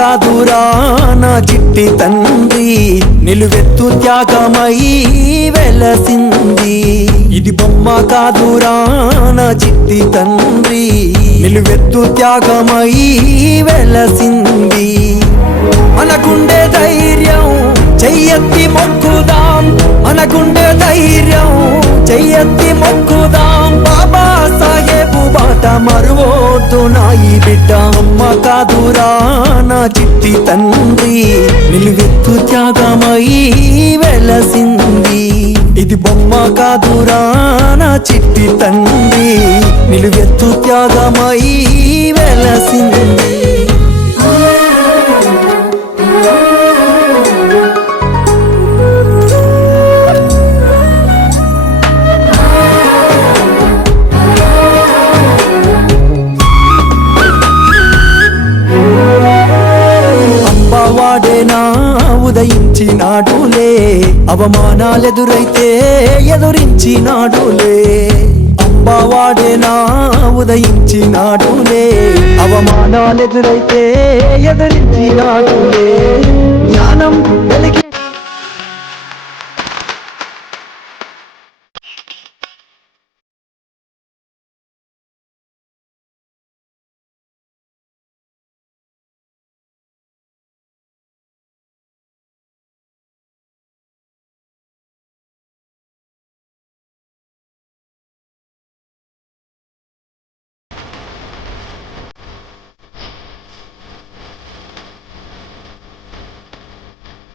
కాదురా నా చిట్టి తండ్రి, నిలువెత్తు త్యాగమై వెలసింది. ఇది బొమ్మ కాదురా నా చిట్టి తండ్రి, నిలువెత్తు త్యాగమై వెలసింది. మనకుండే ధైర్యం చెయ్యెత్తి మొక్కుదాం, మనకుండే ధైర్యం చెయ్యెత్తి మొక్కుదాం. బాబా సాహెబు బాట మరువొద్దు నా ఈ బిడ్డ. అమ్మ కాదురా నా చిట్టి తండ్రి, నిలువెత్తు త్యాగమై వెలసింది. ఇది బొమ్మ కాదురా నా చిట్టి తండ్రి, నిలువెత్తు త్యాగమై వెలసింది. వాడేనా ఉదయించినాడులే, అవమానాలెదురైతే ఎదురించినాడులే. అంబావాడేనా ఉదయించినాడులే, అవమానాలెదురైతే ఎదురించినాడులే. జ్ఞానం వెలికి